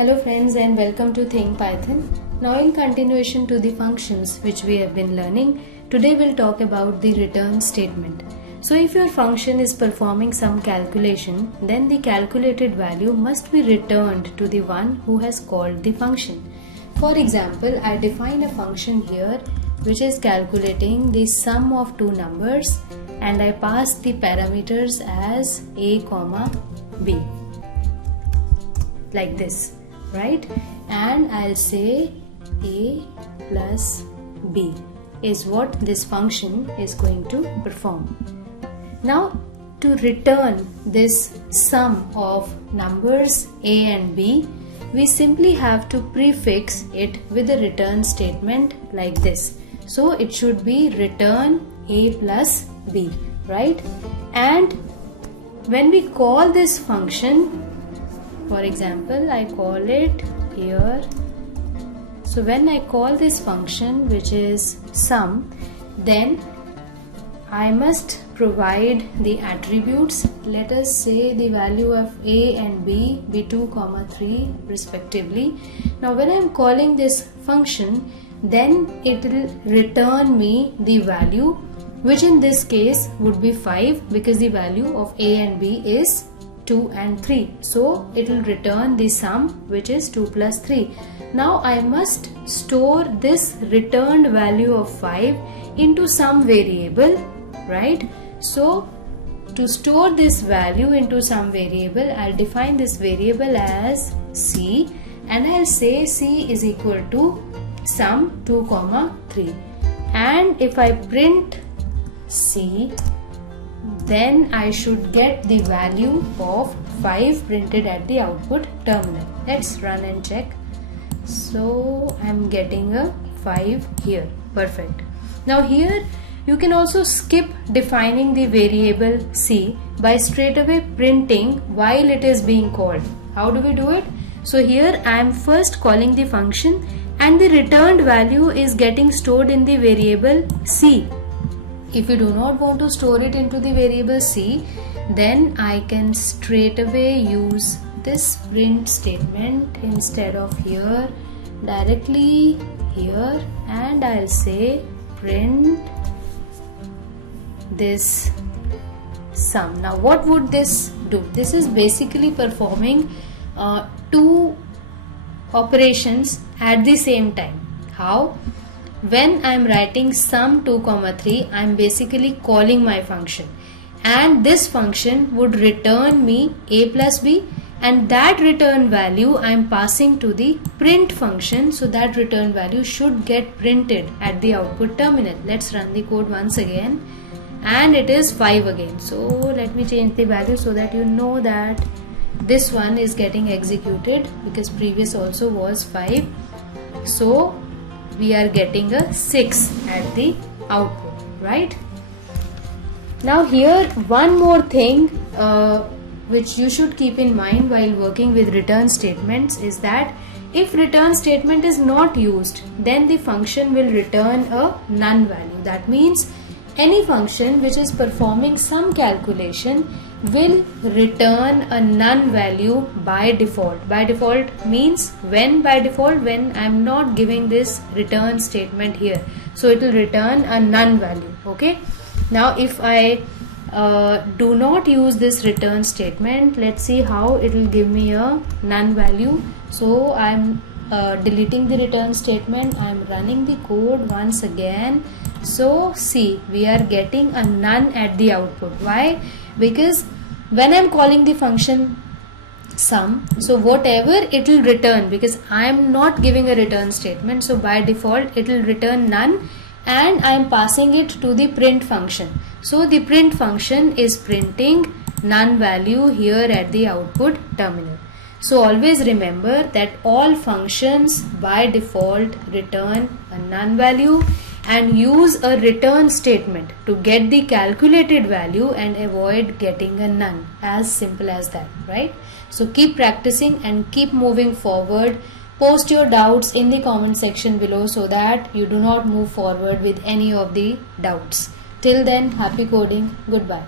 Hello friends and welcome to Think Python. Now in continuation to the functions which we have been learning, today we'll talk about the return statement. So if your function is performing some calculation, then the calculated value must be returned to the one who has called the function. For example, I define a function here which is calculating the sum of two numbers and I pass the parameters as a, b. Like this, right? And I'll say a plus b is what this function is going to perform. Now to return this sum of numbers a and b, we simply have to prefix it with a return statement like this. So it should be return a plus b, right? And when we call this function, for example, I call it here. So when I call this function which is sum, then I must provide the attributes. Let us say the value of a and b be 2, 3 respectively. Now when I am calling this function, then it will return me the value, which in this case would be 5 because the value of a and b is 2 and 3. So it will return the sum which is 2 plus 3. Now I must store this returned value of 5 into some variable, right? So to store this value into some variable, I'll define this variable as c and I'll say c is equal to sum 2, 3. And if I print c, then I should get the value of 5 printed at the output terminal. Let's run and check. So I'm getting a 5 here. Perfect. Now here you can also skip defining the variable c by straight away printing while it is being called. How do we do it? So here I am first calling the function and the returned value is getting stored in the variable c. If you do not want to store it into the variable c, then I can straight away use this print statement instead of here, directly here, and I'll say print this sum. Now what would this do? This is basically performing two operations at the same time. How? When I am writing sum 2, 3, I am basically calling my function, and this function would return me a plus b, and that return value I am passing to the print function, so that return value should get printed at the output terminal. Let's run the code once again, and it is 5 again. So let me change the value so that you know that this one is getting executed because previous also was 5. So we are getting a 6 at the output, right? Now here one more thing which you should keep in mind while working with return statements is that if return statement is not used, then the function will return a none value. That means any function which is performing some calculation will return a none value by default. By default means when? By default when I am not giving this return statement here. So it will return a none value. Okay. Now if I do not use this return statement, let's see how it will give me a none value. So I am deleting the return statement. I am running the code once again. So see, we are getting a none at the output. Why? Because when I am calling the function sum, so whatever it will return, because I am not giving a return statement, so by default it will return none, and I am passing it to the print function. So the print function is printing none value here at the output terminal. So always remember that all functions by default return a none value, and use a return statement to get the calculated value and avoid getting a none. As simple as that, right? So keep practicing and keep moving forward. Post your doubts in the comment section below so that you do not move forward with any of the doubts. Till then, happy coding. Goodbye.